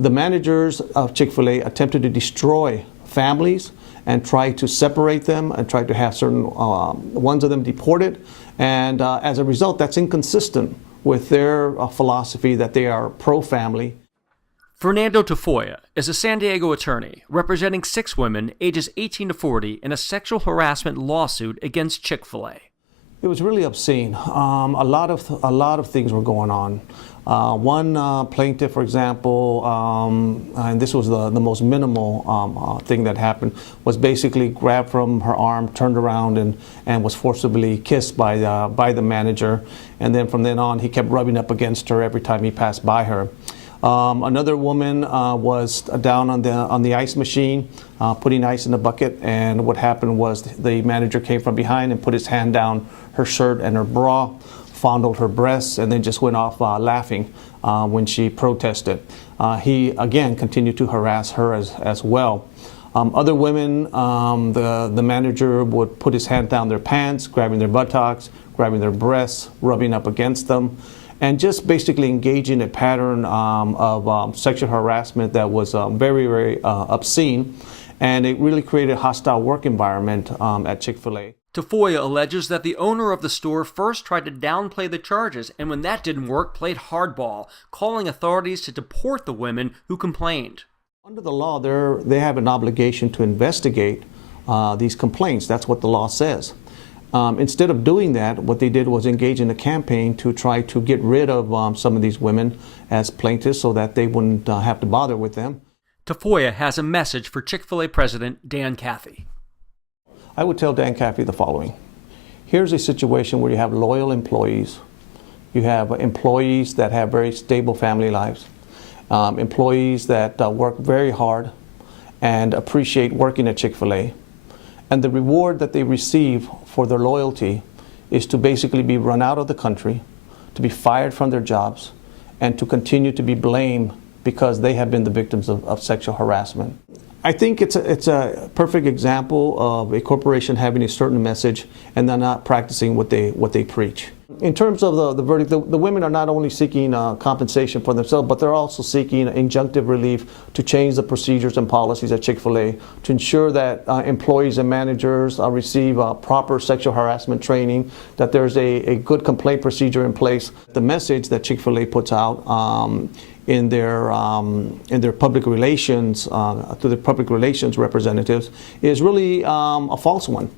The managers of Chick-fil-A attempted to destroy families and try to separate them and try to have certain ones of them deported. And as a result, that's inconsistent with their philosophy that they are pro-family. Fernando Tafoya is a San Diego attorney representing 6 women ages 18 to 40 in a sexual harassment lawsuit against Chick-fil-A. It was really obscene. A lot of things were going on. One plaintiff, for example, and this was the most minimal thing that happened, was basically grabbed from her arm, turned around, and was forcibly kissed by the manager. And then from then on, he kept rubbing up against her every time he passed by her. Another woman was down on the ice machine, putting ice in a bucket, and what happened was the manager came from behind and put his hand down her shirt and her bra, fondled her breasts, and then just went off laughing when she protested. He again continued to harass her as well. Other women, the manager would put his hand down their pants, grabbing their buttocks, grabbing their breasts, rubbing up against them, and just basically engaging a pattern of sexual harassment that was very, very obscene, and it really created a hostile work environment at Chick-fil-A. Tofoya alleges that the owner of the store first tried to downplay the charges, and when that didn't work, played hardball, calling authorities to deport the women who complained. Under the law, they have an obligation to investigate these complaints. That's what the law says. Instead of doing that, what they did was engage in a campaign to try to get rid of some of these women as plaintiffs so that they wouldn't have to bother with them. Tofoya has a message for Chick-fil-A President Dan Cathy. I would tell Dan Cathy the following. Here's a situation where you have loyal employees. You have employees that have very stable family lives, employees that work very hard and appreciate working at Chick-fil-A. And the reward that they receive for their loyalty is to basically be run out of the country, to be fired from their jobs, and to continue to be blamed because they have been the victims of sexual harassment. I think it's a perfect example of a corporation having a certain message and they're not practicing what they preach. In terms of the verdict, the women are not only seeking compensation for themselves, but they're also seeking injunctive relief to change the procedures and policies at Chick-fil-A to ensure that employees and managers receive proper sexual harassment training, that there's a good complaint procedure in place. The message that Chick-fil-A puts out in their public relations, to the public relations representatives, is really a false one.